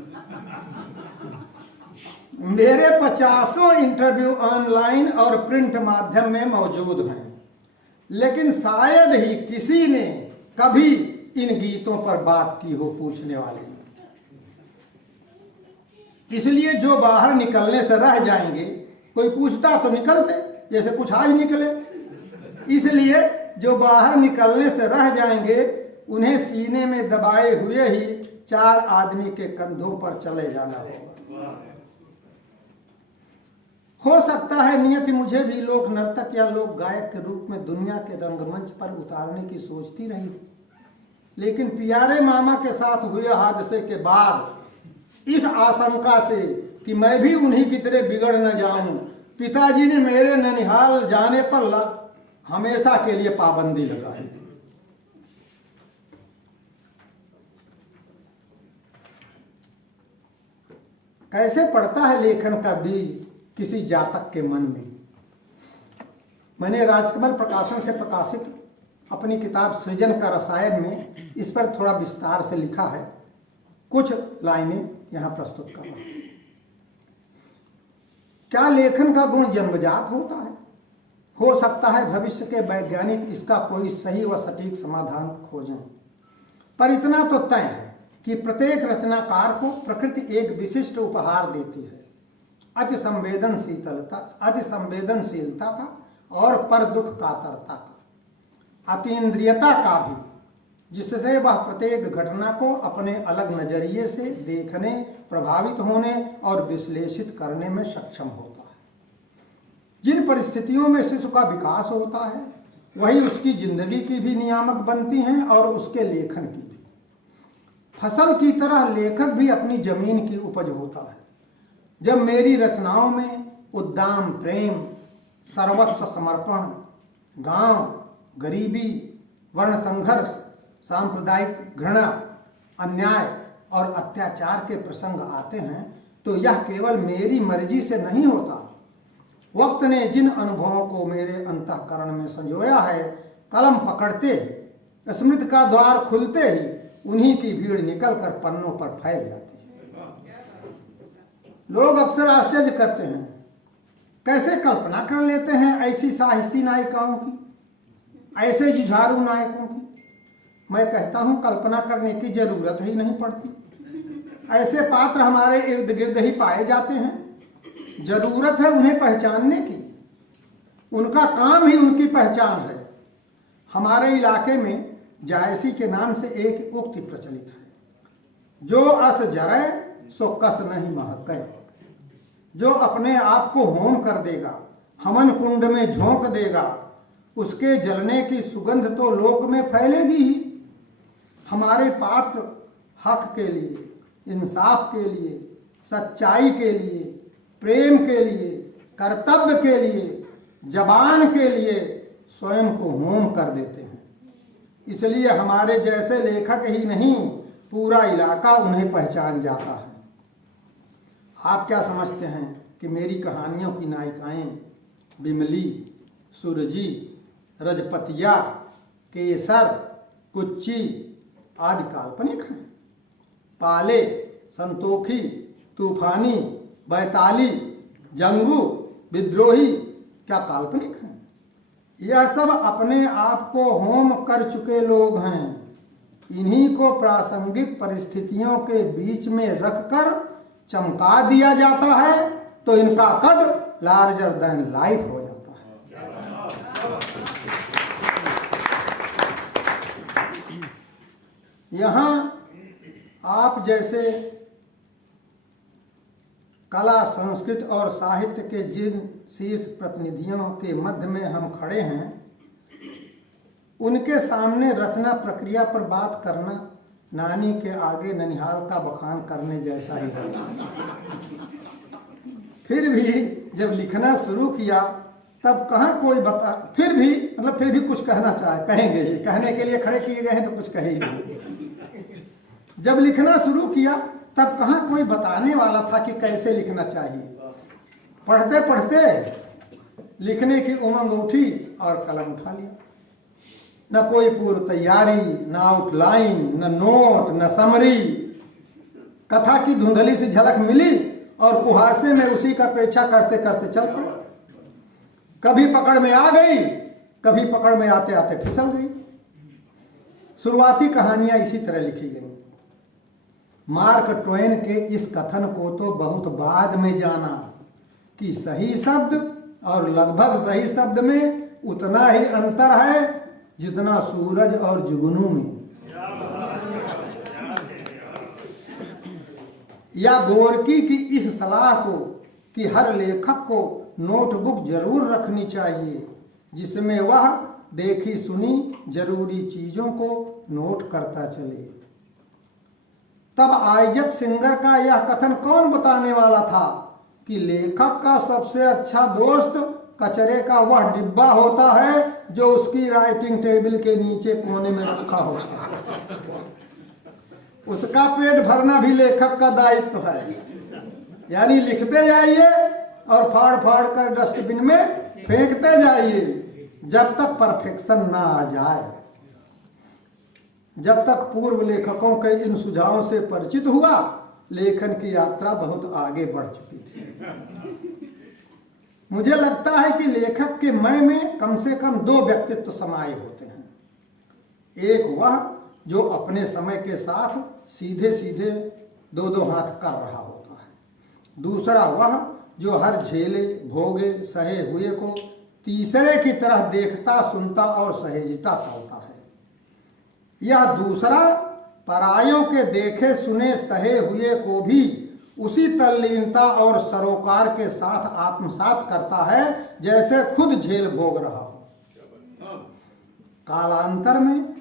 मेरे 50 इंटरव्यू ऑनलाइन और प्रिंट माध्यम में मौजूद हैं, लेकिन शायद ही किसी ने कभी इन गीतों पर बात की हो पूछने वाले। इसलिए जो बाहर निकलने से रह जाएंगे, कोई पूछता तो निकलते, जैसे कुछ आज निकले। इसलिए जो बाहर निकलने से रह जाएंगे उन्हें सीने में दबाए हुए ही 4 आदमी के कंधों पर चले जाना होगा। हो सकता है नियति मुझे भी लोक नर्तक या लोक गायक के रूप में दुनिया के रंगमंच पर उतारने की सोचती रही, लेकिन प्यारे मामा के साथ हुए हादसे के बाद इस आशंका से कि मैं भी उन्हीं की तरह बिगड़ न जाऊं, पिताजी ने मेरे ननिहाल जाने पर हमेशा के लिए पाबंदी लगाई। कैसे पड़ता है लेखन का बीज किसी जातक के मन में। मैंने राजकमल प्रकाशन से प्रकाशित अपनी किताब सृजन का रसायन में इस पर थोड़ा विस्तार से लिखा है, कुछ लाइनें यहां प्रस्तुत कर रहा हूं। क्या लेखन का गुण जन्मजात होता है? हो सकता है भविष्य के वैज्ञानिक इसका कोई सही व सटीक समाधान खोजें, पर इतना तो तय है कि प्रत्येक रचनाकार को प्रकृति एक विशिष्ट उपहार देती है, अति संवेदनशीलता का और पर दुख कातरता का, अतीन्द्रियता का भी, जिससे वह प्रत्येक घटना को अपने अलग नजरिए से देखने, प्रभावित होने और विश्लेषित करने में सक्षम होता है। जिन परिस्थितियों में शिशु का विकास होता है वही उसकी जिंदगी की भी नियामक बनती हैं और उसके लेखन की भी। फसल की तरह लेखक भी अपनी जमीन की उपज होता है। जब मेरी रचनाओं में उद्दाम प्रेम, सर्वस्व समर्पण, गांव, गरीबी, वर्ण संघर्ष, सांप्रदायिक घृणा, अन्याय और अत्याचार के प्रसंग आते हैं तो यह केवल मेरी मर्जी से नहीं होता। वक्त ने जिन अनुभवों को मेरे अंतःकरण में संजोया है, कलम पकड़ते ही, स्मृति का द्वार खुलते ही उन्हीं की भीड़ निकलकर पन्नों पर फैल जाती है। लोग अक्सर आश्चर्य करते हैं, कैसे कल्पना कर लेते हैं ऐसी साहसी नायिकाओं की, ऐसे जुझारू नायकों की। मैं कहता हूं कल्पना करने की जरूरत ही नहीं पड़ती। ऐसे पात्र हमारे इर्द गिर्द ही पाए जाते हैं। जरूरत है उन्हें पहचानने की, उनका काम ही उनकी पहचान है। हमारे इलाके में जायसी के नाम से एक उक्ति प्रचलित है, जो अस जरे सो कस नहीं महके। जो अपने आप को होम कर देगा, हमन कुंड में झोंक देगा, उसके जलने की सुगंध तो लोक में फैलेगी ही। हमारे पात्र हक के लिए, इंसाफ के लिए, सच्चाई के लिए, प्रेम के लिए, कर्तव्य के लिए, जबान के लिए स्वयं को होम कर देते हैं। इसलिए हमारे जैसे लेखक ही नहीं, पूरा इलाका उन्हें पहचान जाता है। आप क्या समझते हैं कि मेरी कहानियों की नायिकाएं बिमली, सुरजी, रजपतिया, केसर, कुच्ची आदि काल्पनिक हैं? पाले, संतोखी, तूफानी, बैताली, जंगू, विद्रोही क्या काल्पनिक हैं? यह सब अपने आप को होम कर चुके लोग हैं। इन्हीं को प्रासंगिक परिस्थितियों के बीच में रखकर चमका दिया जाता है तो इनका कद लार्जर देन लाइफ हो जाता है। यहाँ आप जैसे कला, संस्कृत और साहित्य के जिन शीर्ष प्रतिनिधियों के मध्य में हम खड़े हैं, उनके सामने रचना प्रक्रिया पर बात करना नानी के आगे ननिहाल का बखान करने जैसा ही है। फिर भी जब लिखना शुरू किया तब कहाँ कोई फिर भी कुछ कहना कहेंगे ही, कहने के लिए खड़े किए गए हैं तो कुछ कहेंगे। जब लिखना शुरू किया तब कहाँ कोई बताने वाला था कि कैसे लिखना चाहिए। पढ़ते पढ़ते लिखने की उमंग उठी और कलम उठा लिया। न कोई पूर्व तैयारी, न आउटलाइन, न नोट, न समरी। कथा की धुंधली सी झलक मिली और कुहासे में उसी का पीछा करते करते चल पड़े। कभी पकड़ में आ गई, कभी पकड़ में आते आते फिसल गई। शुरुआती कहानियां इसी तरह लिखी गई। मार्क ट्वेन के इस कथन को तो बहुत बाद में जाना कि सही शब्द और लगभग सही शब्द में उतना ही अंतर है जितना सूरज और जुगनू में। या गोरकी की इस सलाह को कि हर लेखक को नोटबुक जरूर रखनी चाहिए जिसमें वह देखी सुनी जरूरी चीजों को नोट करता चले। तब आइजक सिंगर का यह कथन कौन बताने वाला था कि लेखक का सबसे अच्छा दोस्त कचरे का वह डिब्बा होता है जो उसकी राइटिंग टेबल के नीचे कोने में रखा होता है। उसका पेट भरना भी लेखक का दायित्व है। यानी लिखते जाइए और फाड़ फाड़ कर डस्टबिन में फेंकते जाइए जब तक परफेक्शन ना आ जाए। जब तक पूर्व लेखकों के इन सुझावों से परिचित हुआ, लेखन की यात्रा बहुत आगे बढ़ चुकी थी। मुझे लगता है कि लेखक के मैं में कम से कम 2 व्यक्तित्व समाये होते हैं। एक वह जो अपने समय के साथ सीधे सीधे 2-2 हाथ कर रहा होता है। दूसरा वह जो हर झेले भोगे सहे हुए को तीसरे की तरह देखता, सुनता और सहेजता चलता है। यह दूसरा परायों के देखे सुने सहे हुए को भी उसी तल्लीनता और सरोकार के साथ आत्मसात करता है जैसे खुद झेल भोग रहा हो। कालांतर में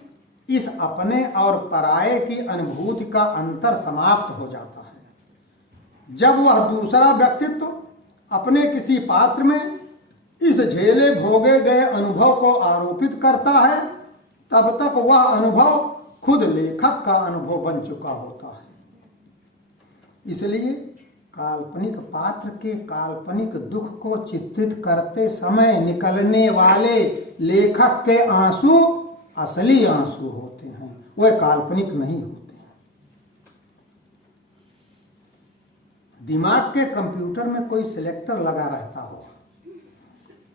इस अपने और पराये की अनुभूति का अंतर समाप्त हो जाता है। जब वह दूसरा व्यक्तित्व अपने किसी पात्र में इस झेले भोगे गए अनुभव को आरोपित करता है, तब तक वह अनुभव खुद लेखक का अनुभव बन चुका होता है। इसलिए काल्पनिक पात्र के काल्पनिक दुख को चित्रित करते समय निकलने वाले लेखक के आंसू असली आंसू होते हैं, वह काल्पनिक नहीं होते हैं। दिमाग के कंप्यूटर में कोई सिलेक्टर लगा रहता हो,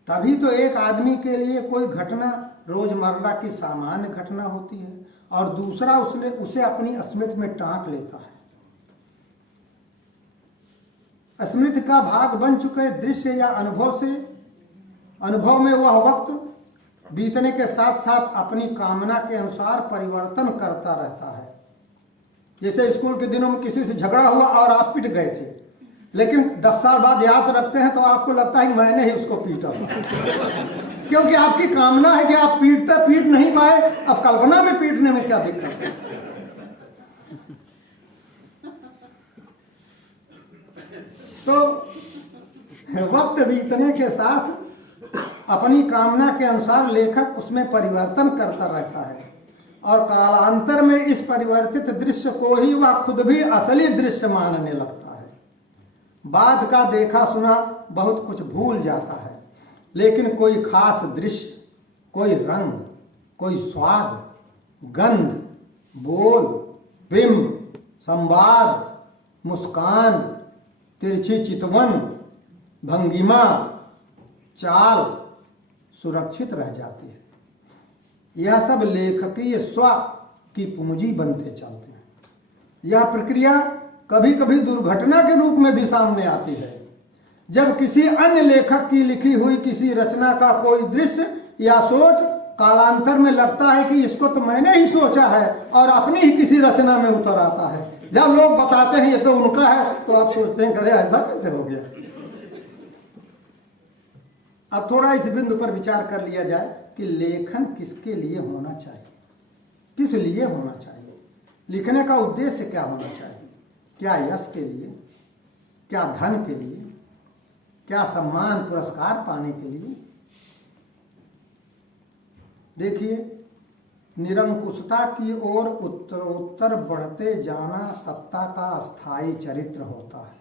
तभी तो एक आदमी के लिए कोई घटना रोजमर्रा की सामान्य घटना होती है और दूसरा उसे अपनी स्मृति में टांक लेता है। स्मृति का भाग बन चुके दृश्य या अनुभव में वह वक्त बीतने के साथ साथ अपनी कामना के अनुसार परिवर्तन करता रहता है। जैसे स्कूल के दिनों में किसी से झगड़ा हुआ और आप पिट गए थे, लेकिन 10 साल बाद याद रखते हैं तो आपको लगता है कि मैंने ही उसको पीटा क्योंकि आपकी कामना है कि आप पीट नहीं पाए। अब कल्पना में पीटने में क्या दिक्कत है। तो वक्त बीतने के साथ अपनी कामना के अनुसार लेखक उसमें परिवर्तन करता रहता है और कालांतर में इस परिवर्तित दृश्य को ही वह खुद भी असली दृश्य मानने लगता है। बाद का देखा सुना बहुत कुछ भूल जाता है, लेकिन कोई खास दृश्य, कोई रंग, कोई स्वाद, गंध, बोल, बिंब, संवाद, मुस्कान, तिरछी चितवन, भंगिमा, चाल सुरक्षित रह जाती है। यह सब लेखकीय स्व की पूंजी बनते चलते हैं। यह प्रक्रिया कभी कभी दुर्घटना के रूप में भी सामने आती है, जब किसी अन्य लेखक की लिखी हुई किसी रचना का कोई दृश्य या सोच कालांतर में लगता है कि इसको तो मैंने ही सोचा है और अपनी ही किसी रचना में उतर आता है। जब लोग बताते हैं ये तो उनका है, तो आप सोचते हैं करे ऐसा कैसे हो गया। अब थोड़ा इस बिंदु पर विचार कर लिया जाए कि लेखन किसके लिए होना चाहिए, किस लिए होना चाहिए, लिखने का उद्देश्य क्या होना चाहिए। क्या यश के लिए, क्या धन के लिए, क्या सम्मान पुरस्कार पाने के लिए। देखिए, निरंकुशता की ओर उत्तरोत्तर बढ़ते जाना सत्ता का स्थायी चरित्र होता है।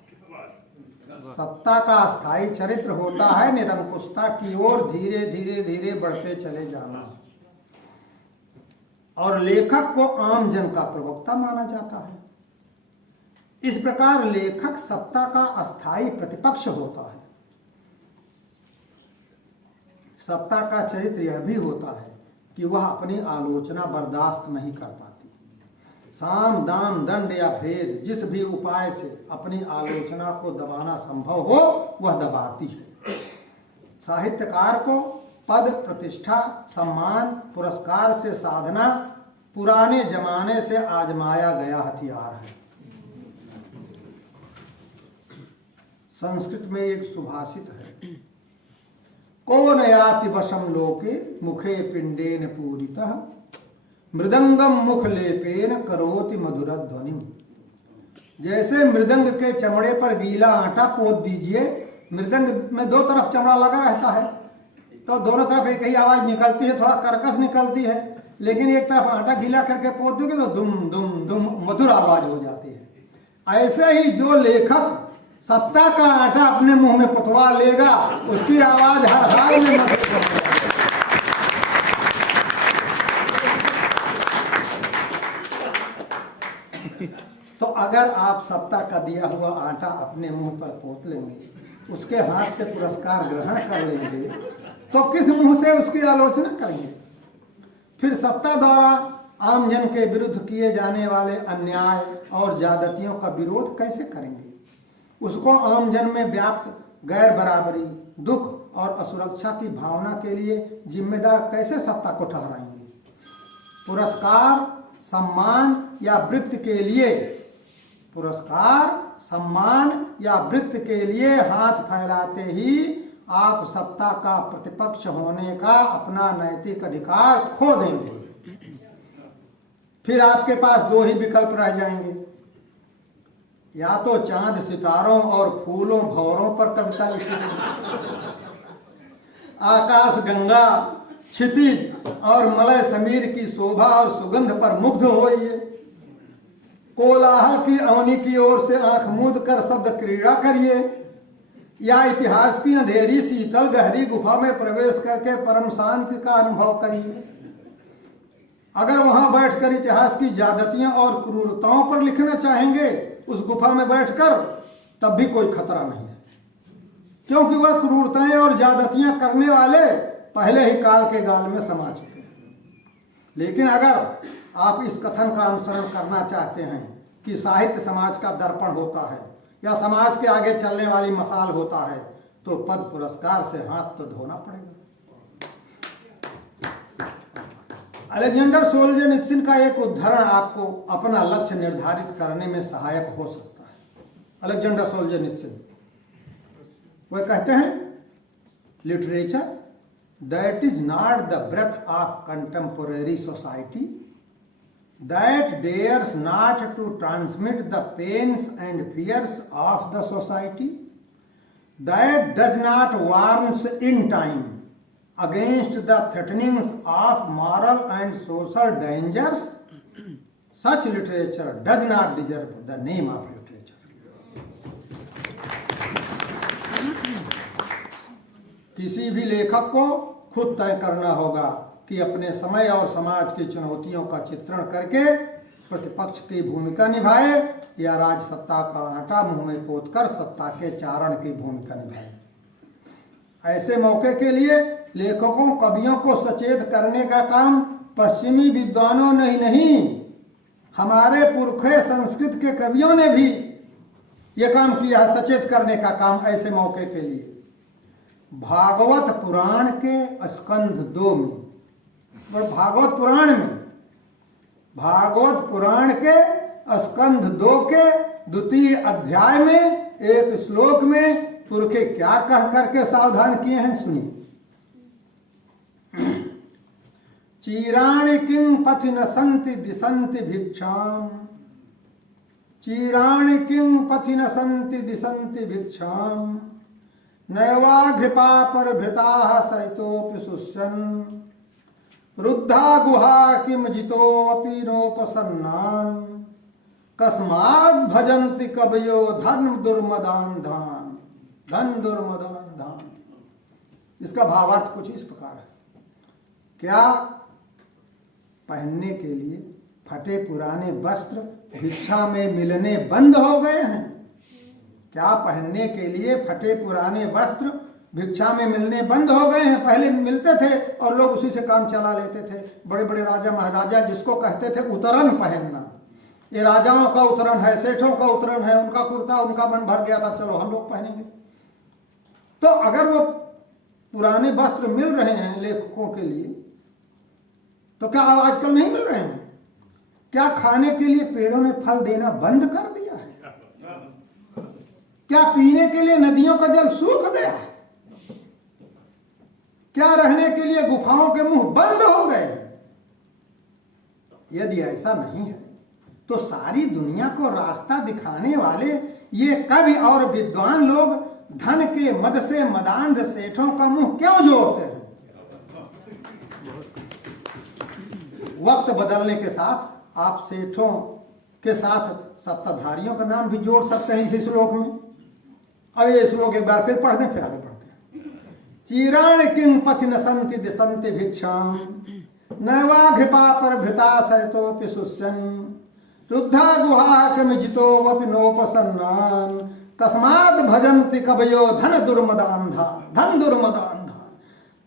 सत्ता का स्थायी चरित्र होता है निरंकुशता की ओर धीरे धीरे धीरे बढ़ते चले जाना। और लेखक को आम जन का प्रवक्ता माना जाता है। इस प्रकार लेखक सत्ता का अस्थायी प्रतिपक्ष होता है। सत्ता का चरित्र यह भी होता है कि वह अपनी आलोचना बर्दाश्त नहीं कर पाती। साम दाम दंड या भेद जिस भी उपाय से अपनी आलोचना को दबाना संभव हो वह दबाती है। साहित्यकार को पद, प्रतिष्ठा, सम्मान, पुरस्कार से साधना पुराने जमाने से आजमाया गया हथियार है। संस्कृत में एक सुभाषित है, कौन याति वशम लोके मुखे पिंडेन पूरितः मृदंगम मुख लेपेन करोति मधुर ध्वनिम। जैसे मृदंग के चमड़े पर गीला आटा पोत दीजिए। मृदंग में 2 तरफ चमड़ा लगा रहता है, तो दोनों तरफ एक ही आवाज निकलती है, थोड़ा कर्कश निकलती है, लेकिन एक तरफ आटा गीला करके पोत दोगे तो दुम दुम दुम मधुर आवाज हो जाती है। ऐसे ही जो लेखक सत्ता का आटा अपने मुंह में पुतवा लेगा, उसकी आवाज हर हाल में मत सुनो। तो अगर आप सत्ता का दिया हुआ आटा अपने मुंह पर पोत लेंगे, उसके हाथ से पुरस्कार ग्रहण कर लेंगे, तो किस मुंह से उसकी आलोचना करेंगे? फिर सत्ता द्वारा आमजन के विरुद्ध किए जाने वाले अन्याय और ज्यादतियों का विरोध कैसे करेंगे? उसको आमजन में व्याप्त गैर बराबरी, दुख और असुरक्षा की भावना के लिए जिम्मेदार कैसे सत्ता को ठहराएंगे? पुरस्कार, सम्मान या वृत्ति के लिए के लिए हाथ फैलाते ही आप सत्ता का प्रतिपक्ष होने का अपना नैतिक अधिकार खो देंगे। फिर आपके पास दो ही विकल्प रह जाएंगे, या तो चांद सितारों और फूलों भंवरों पर कविता लिखिए, आकाश गंगा क्षितिज और मलय समीर की शोभा और सुगंध पर मुग्ध होइए, कोलाहल की अवनी की ओर से आंख मूंद कर शब्द क्रीड़ा करिए, या इतिहास की अंधेरी शीतल गहरी गुफा में प्रवेश करके परम शांति का अनुभव करिए। अगर वहां बैठकर इतिहास की ज्यादतियां और क्रूरताओं पर लिखना चाहेंगे उस गुफा में बैठकर, तब भी कोई खतरा नहीं है, क्योंकि वह क्रूरताएं और ज्यादतियां करने वाले पहले ही काल के गाल में समा चुके हैं। लेकिन अगर आप इस कथन का अनुसरण करना चाहते हैं कि साहित्य समाज का दर्पण होता है या समाज के आगे चलने वाली मसाल होता है, तो पद पुरस्कार से हाथ तो धोना पड़ेगा। अलेक्जेंडर सोल्जेनित्सिन का एक उदाहरण आपको अपना लक्ष्य निर्धारित करने में सहायक हो सकता है। अलेक्जेंडर सोल्जेनित्सिन वह कहते हैं, literature that is not the breath of contemporary society, that dares not to transmit the pains and fears of the society, that does not warn in time against the threatenings of moral and social dangers, such literature does not deserve the name of literature. किसी भी लेखक को खुद तय करना होगा कि अपने समय और समाज की चुनौतियों का चित्रण करके प्रतिपक्ष की भूमिका निभाए या राजसत्ता का आटा मुंह में पोतकर सत्ता के चारण की भूमिका निभाए। ऐसे मौके के लिए लेखकों कवियों को सचेत करने का काम पश्चिमी विद्वानों ने ही नहीं, हमारे पुरखे संस्कृत के कवियों ने भी यह काम किया है, सचेत करने का काम ऐसे मौके के लिए। भागवत पुराण के स्कंध 2 में और भागवत पुराण के स्कंध 2 के द्वितीय अध्याय में एक श्लोक में पुरखे क्या कह करके सावधान किए हैं, सुनिए। चीराणि किं पथि न संति दिशन्ति भिक्षाम, चीराणि किं पथि न संति दिशन्ति भिक्षाम, नैवाघृपा पर भृताः सहितोऽपि शुष्यन्, रुद्धा गुहा किम जितोऽपि नोपसन्नान्, कस्माद् भजन्ति कवयो धन दुर्मदान धान, धन दुर्मदान धान। इसका भावार्थ कुछ इस प्रकार है, क्या पहनने के लिए फटे पुराने वस्त्र भिक्षा में मिलने बंद हो गए हैं? क्या पहनने के लिए फटे पुराने वस्त्र भिक्षा में मिलने बंद हो गए हैं? पहले मिलते थे और लोग उसी से काम चला लेते थे। बड़े बड़े राजा महाराजा जिसको कहते थे उतरन पहनना, ये राजाओं का उतरन है, सेठों का उतरन है, उनका कुर्ता उनका मन भर गया था, चलो हम लोग पहनेंगे। तो अगर वो पुराने वस्त्र मिल रहे हैं लेखकों के लिए, तो क्या आजकल नहीं मिल रहे हैं? क्या खाने के लिए पेड़ों ने फल देना बंद कर दिया है? क्या पीने के लिए नदियों का जल सूख गया है? क्या रहने के लिए गुफाओं के मुंह बंद हो गए? यदि ऐसा नहीं है तो सारी दुनिया को रास्ता दिखाने वाले ये कवि और विद्वान लोग धन के मद से मदांध सेठों का मुंह क्यों जोड़ते हैं? वक्त बदलने के साथ आप सेठों के साथ सत्ताधारियों का नाम भी जोड़ सकते हैं इस श्लोक में। अब ये श्लोक एक बार फिर पढ़ दें, फिर आगे बढ़ते हैं। चीराण किम पथि न संति दिशंति भिक्षाम नैवा घृपा पर भृता सरितोपि शुष्यन् रुद्धा गुहा किमिजितो वपि नोपसन्नान् तस्माद् भजन्ति कवयो धन दुर्मदान्धा। धन दुर्मदान्धा,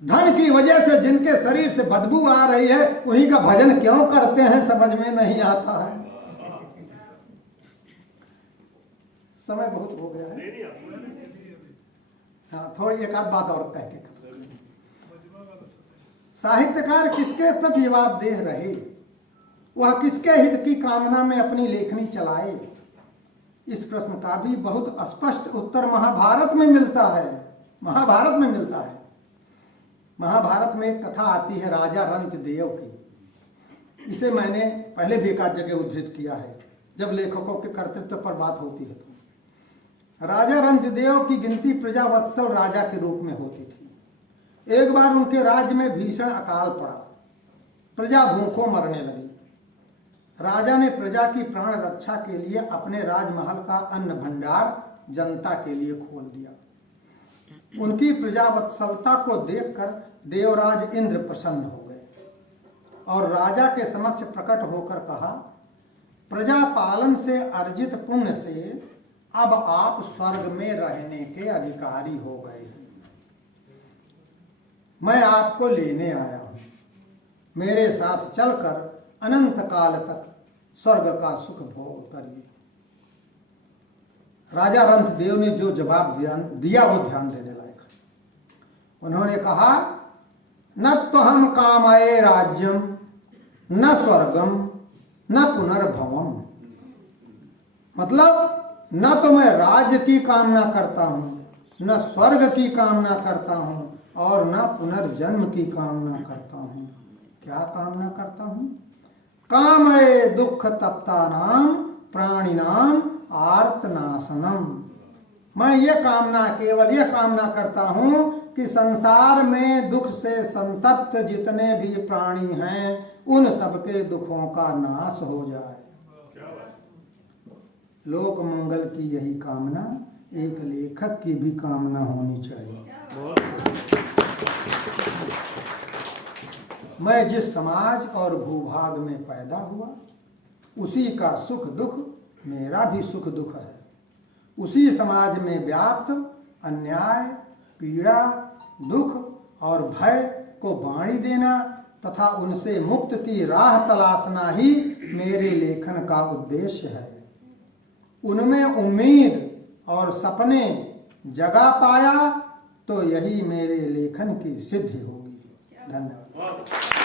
धन की वजह से जिनके शरीर से बदबू आ रही है उन्हीं का भजन क्यों करते हैं, समझ में नहीं आता है। समय बहुत हो गया है। हाँ, थोड़ी एक आध बात और कह के साहित्यकार किसके प्रति जवाबदेह रहे, वह किसके हित की कामना में अपनी लेखनी चलाए, इस प्रश्न का भी बहुत स्पष्ट उत्तर महाभारत में मिलता है। महाभारत में मिलता है। महाभारत में एक कथा आती है राजा रंतदेव की। इसे मैंने पहले भी एक आध जगह उद्धृत किया है जब लेखकों के कर्तृत्व पर बात होती है। तो राजा रंतदेव की गिनती प्रजावत्सल राजा के रूप में होती थी। एक बार उनके राज्य में भीषण अकाल पड़ा, प्रजा भूखों मरने लगी। राजा ने प्रजा की प्राण रक्षा के लिए अपने राजमहल का अन्न भंडार जनता के लिए खोल दिया। उनकी प्रजावत्सलता को देखकर देवराज इंद्र प्रसन्न हो गए और राजा के समक्ष प्रकट होकर कहा, प्रजा पालन से अर्जित पुण्य से अब आप स्वर्ग में रहने के अधिकारी हो गए हैं। मैं आपको लेने आया हूं, मेरे साथ चलकर अनंत काल तक स्वर्ग का सुख भोग करिए। राजा रंतदेव ने जो जवाब दिया वो ध्यान देने लायक है। उन्होंने कहा, न तो हम कामये राज्यम न स्वर्गम न पुनर्भवम। मतलब न तो मैं राज्य की कामना करता हूं, न स्वर्ग की कामना करता हूं और न पुनर्जन्म की कामना करता हूं। क्या कामना करता हूं? कामये दुख तप्तानाम प्राणिनाम आर्तनाशनम। मैं ये कामना, केवल ये कामना करता हूं कि संसार में दुख से संतप्त जितने भी प्राणी हैं उन सबके दुखों का नाश हो जाए। लोक मंगल की यही कामना एक लेखक की भी कामना होनी चाहिए। मैं जिस समाज और भूभाग में पैदा हुआ उसी का सुख दुख मेरा भी सुख दुख है। उसी समाज में व्याप्त अन्याय, पीड़ा, दुख और भय को बाणी देना तथा उनसे मुक्त की राह तलाशना ही मेरे लेखन का उद्देश्य है। उनमें उम्मीद और सपने जगा पाया तो यही मेरे लेखन की सिद्धि होगी। धन्यवाद।